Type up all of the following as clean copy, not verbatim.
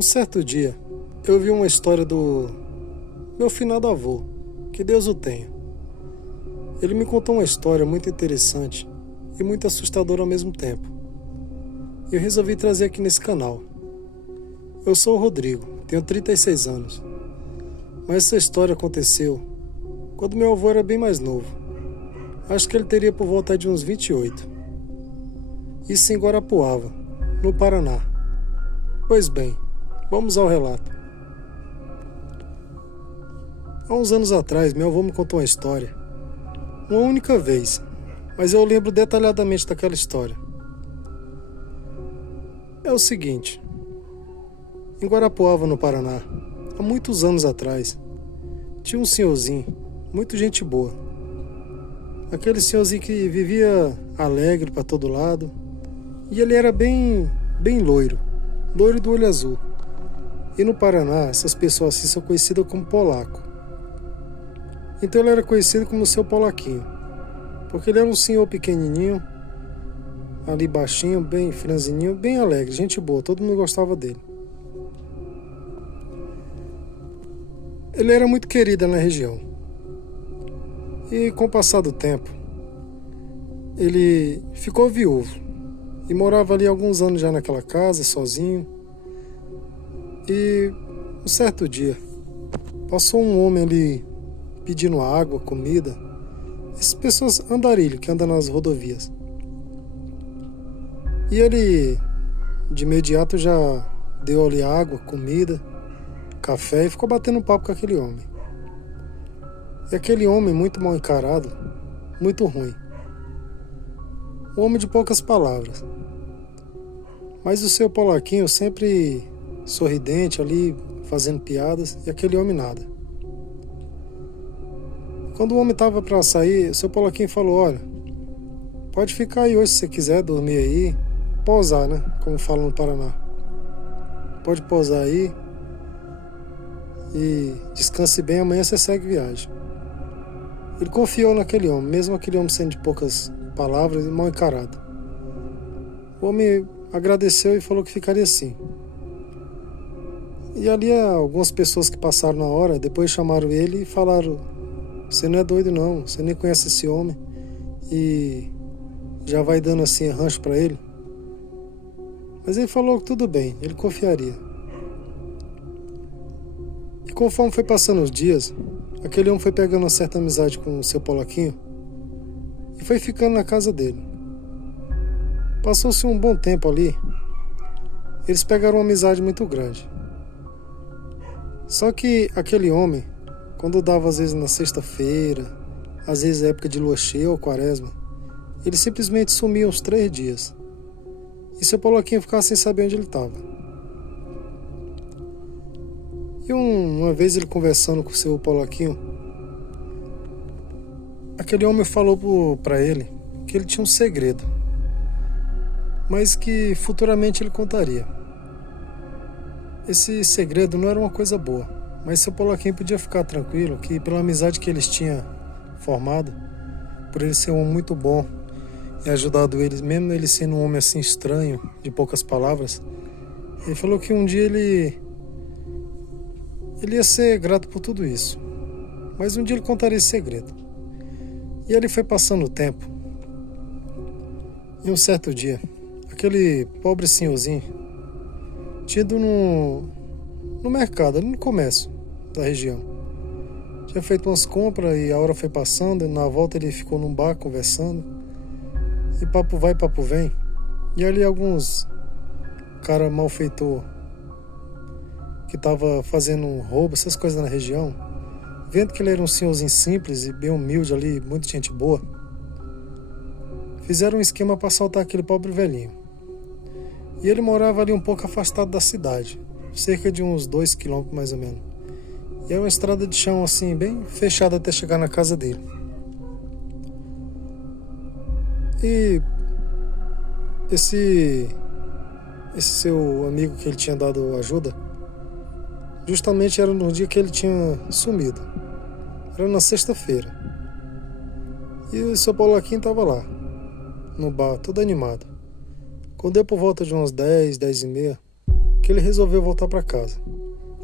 Um certo dia, eu vi uma história do meu finado avô, que Deus o tenha. Ele me contou uma história muito interessante e muito assustadora ao mesmo tempo. E eu resolvi trazer aqui nesse canal. Eu sou o Rodrigo, tenho 36 anos. Mas essa história aconteceu quando meu avô era bem mais novo. Acho que ele teria por volta de uns 28. Isso em Guarapuava, no Paraná. Pois bem, vamos ao relato. Há uns anos atrás, meu avô me contou uma história. Uma única vez, mas eu lembro detalhadamente daquela história. É o seguinte. Em Guarapuava, no Paraná, há muitos anos atrás, tinha um senhorzinho, muito gente boa. Aquele senhorzinho que vivia alegre para todo lado. E ele era bem loiro do olho azul. E no Paraná, essas pessoas assim são conhecidas como polaco. Então ele era conhecido como o seu Polaquinho, porque ele era um senhor pequenininho, ali baixinho, bem franzininho, bem alegre, gente boa, todo mundo gostava dele. Ele era muito querido na região. E com o passar do tempo, ele ficou viúvo e morava ali alguns anos já naquela casa, sozinho. E um certo dia, passou um homem ali pedindo água, comida. Essas pessoas andarilho que andam nas rodovias. E ele, de imediato, já deu ali água, comida, café e ficou batendo papo com aquele homem. E aquele homem muito mal encarado, muito ruim. Um homem de poucas palavras. Mas o seu Polaquinho sempre sorridente ali, fazendo piadas, e aquele homem nada. Quando o homem estava para sair, o seu Polaquinho falou: olha, pode ficar aí hoje se você quiser, dormir aí, pousar, né? Como falam no Paraná. Pode pousar aí e descanse bem, amanhã você segue viagem. Ele confiou naquele homem, mesmo aquele homem sendo de poucas palavras e mal encarado. O homem agradeceu e falou que ficaria assim. E ali algumas pessoas que passaram na hora, depois chamaram ele e falaram: você não é doido não, você nem conhece esse homem e já vai dando assim rancho pra ele. Mas ele falou que tudo bem, ele confiaria. E conforme foi passando os dias, aquele homem foi pegando uma certa amizade com o seu Polaquinho e foi ficando na casa dele. Passou-se um bom tempo ali, eles pegaram uma amizade muito grande. Só que aquele homem, quando dava às vezes na sexta-feira, às vezes época de lua cheia ou quaresma, ele simplesmente sumia uns 3 dias. E seu Polaquinho ficava sem saber onde ele estava. E uma vez ele conversando com o seu Polaquinho, aquele homem falou para ele que ele tinha um segredo, mas que futuramente ele contaria. Esse segredo não era uma coisa boa, mas seu Polaquinho podia ficar tranquilo que pela amizade que eles tinham formado, por ele ser um homem muito bom e ajudado eles, mesmo ele sendo um homem assim estranho, de poucas palavras, ele falou que um dia ele ia ser grato por tudo isso, mas um dia ele contaria esse segredo. E ele foi passando o tempo, e um certo dia, aquele pobre senhorzinho tinha ido no mercado, ali no comércio da região. Tinha feito umas compras e a hora foi passando, e na volta ele ficou num bar conversando. E papo vai, papo vem. E ali alguns cara malfeitor que tava fazendo um roubo, essas coisas na região, vendo que ele era um senhorzinho simples e bem humilde ali, muita gente boa, fizeram um esquema para assaltar aquele pobre velhinho. E ele morava ali um pouco afastado da cidade, cerca de uns 2 quilômetros mais ou menos. E é uma estrada de chão assim, bem fechada até chegar na casa dele. E esse seu amigo que ele tinha dado ajuda, justamente era no dia que ele tinha sumido. Era na sexta-feira. E o seu Polaquinho estava lá, no bar, todo animado. Quando deu por volta de umas 10, 10 e meia, que ele resolveu voltar para casa.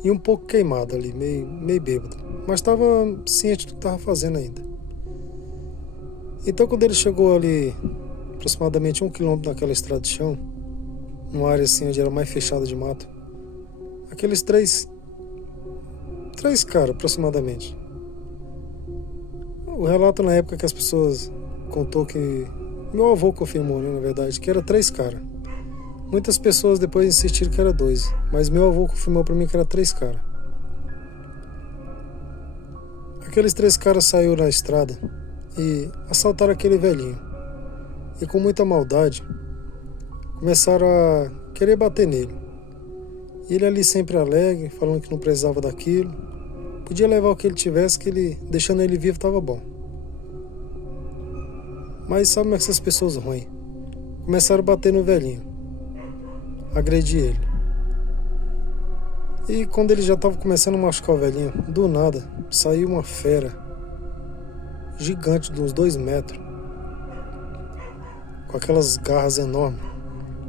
E um pouco queimado ali, meio bêbado, mas estava ciente do que estava fazendo ainda. Então quando ele chegou ali, aproximadamente 1 quilômetro daquela estrada de chão, numa área assim onde era mais fechada de mato, aqueles três caras aproximadamente. O relato na época que as pessoas contou que meu avô confirmou, né, na verdade, que era 3 caras. Muitas pessoas depois insistiram que era 2, mas meu avô confirmou para mim que era 3 caras. Aqueles 3 caras saíram na estrada e assaltaram aquele velhinho. E com muita maldade começaram a querer bater nele. E ele ali sempre alegre, falando que não precisava daquilo. Podia levar o que ele tivesse, que ele, deixando ele vivo, estava bom. Mas sabe como é que essas pessoas ruins? Começaram a bater no velhinho, agredir ele. E quando ele já estava começando a machucar o velhinho, do nada, saiu uma fera gigante de uns 2 metros, com aquelas garras enormes,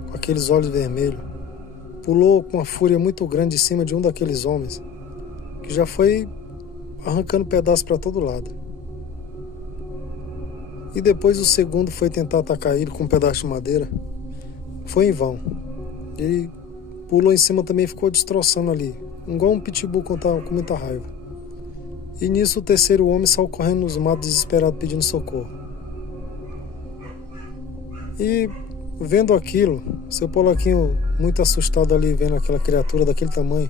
com aqueles olhos vermelhos. Pulou com uma fúria muito grande em cima de um daqueles homens, que já foi arrancando pedaços para todo lado. E depois o segundo foi tentar atacar ele com um pedaço de madeira. Foi em vão. Ele pulou em cima também e ficou destroçando ali, igual um pitbull com muita raiva. E nisso o terceiro homem saiu correndo nos matos desesperado pedindo socorro. E vendo aquilo, seu Polaquinho muito assustado ali vendo aquela criatura daquele tamanho,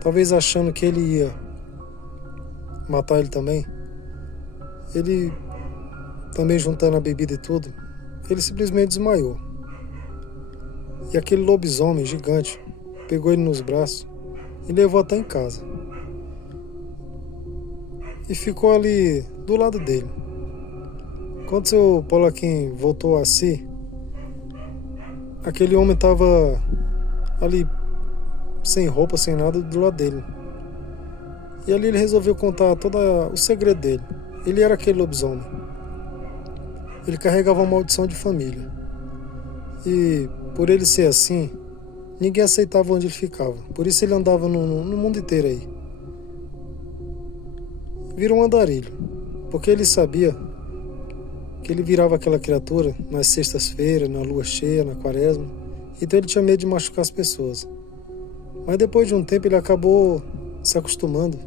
talvez achando que ele ia matar ele também, ele também juntando a bebida e tudo, ele simplesmente desmaiou. E aquele lobisomem gigante pegou ele nos braços e levou até em casa. E ficou ali do lado dele. Quando seu Polaquinho voltou a si, aquele homem estava ali sem roupa, sem nada, do lado dele. E ali ele resolveu contar todo o segredo dele. Ele era aquele lobisomem. Ele carregava uma maldição de família. E por ele ser assim, ninguém aceitava onde ele ficava. Por isso ele andava no mundo inteiro aí. Virou um andarilho. Porque ele sabia que ele virava aquela criatura nas sextas-feiras, na lua cheia, na quaresma. Então ele tinha medo de machucar as pessoas. Mas depois de um tempo ele acabou se acostumando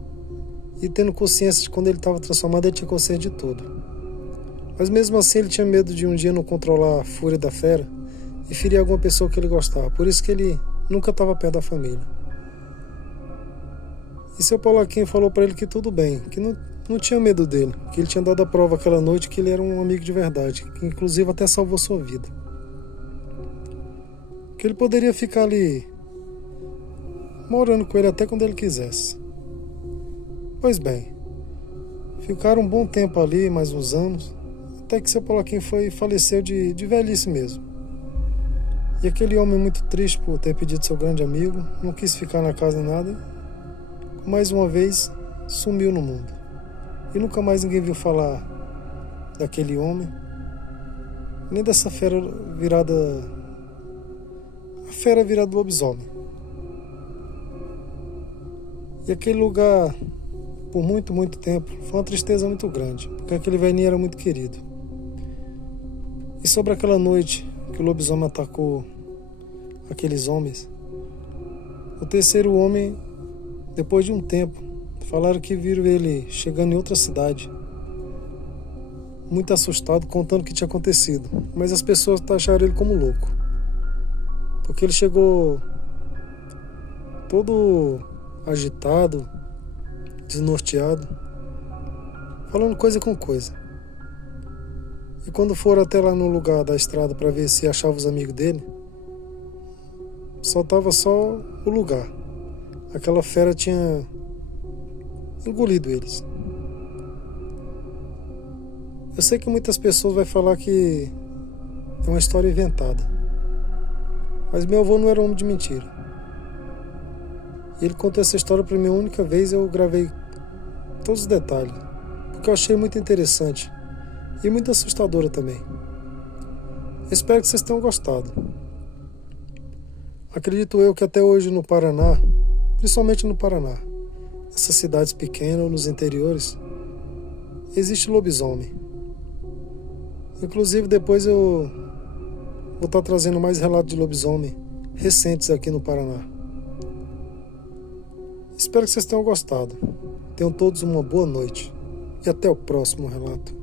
e tendo consciência de quando ele estava transformado, ele tinha consciência de tudo. Mas mesmo assim ele tinha medo de um dia não controlar a fúria da fera e ferir alguma pessoa que ele gostava. Por isso que ele nunca estava perto da família. E seu Polaquinho falou para ele que tudo bem, que não tinha medo dele, que ele tinha dado a prova aquela noite que ele era um amigo de verdade, que inclusive até salvou sua vida. Que ele poderia ficar ali morando com ele até quando ele quisesse. Pois bem, ficaram um bom tempo ali, mais uns anos, até que seu Polaquinho faleceu de velhice mesmo. E aquele homem muito triste por ter pedido seu grande amigo, não quis ficar na casa nem nada, mais uma vez sumiu no mundo. E nunca mais ninguém viu falar daquele homem, nem dessa fera virada... a fera virada lobisomem. E aquele lugar, por muito, muito tempo, foi uma tristeza muito grande, porque aquele velhinho era muito querido. E sobre aquela noite que o lobisomem atacou aqueles homens, o terceiro homem, depois de um tempo, falaram que viram ele chegando em outra cidade, muito assustado, contando o que tinha acontecido. Mas as pessoas taxaram ele como louco, porque ele chegou todo agitado, desnorteado, falando coisa com coisa. E quando foram até lá no lugar da estrada para ver se achava os amigos dele, só tava só o lugar. Aquela fera tinha engolido eles. Eu sei que muitas pessoas vão falar que é uma história inventada, mas meu avô não era homem de mentira. E ele contou essa história para mim a única vez. Eu gravei todos os detalhes, porque eu achei muito interessante e muito assustadora também. Espero que vocês tenham gostado. Acredito eu que até hoje no Paraná, principalmente no Paraná, essas cidades pequenas ou nos interiores, existe lobisomem. Inclusive depois eu vou estar trazendo mais relatos de lobisomem recentes aqui no Paraná. Espero que vocês tenham gostado. Tenham todos uma boa noite e até o próximo relato.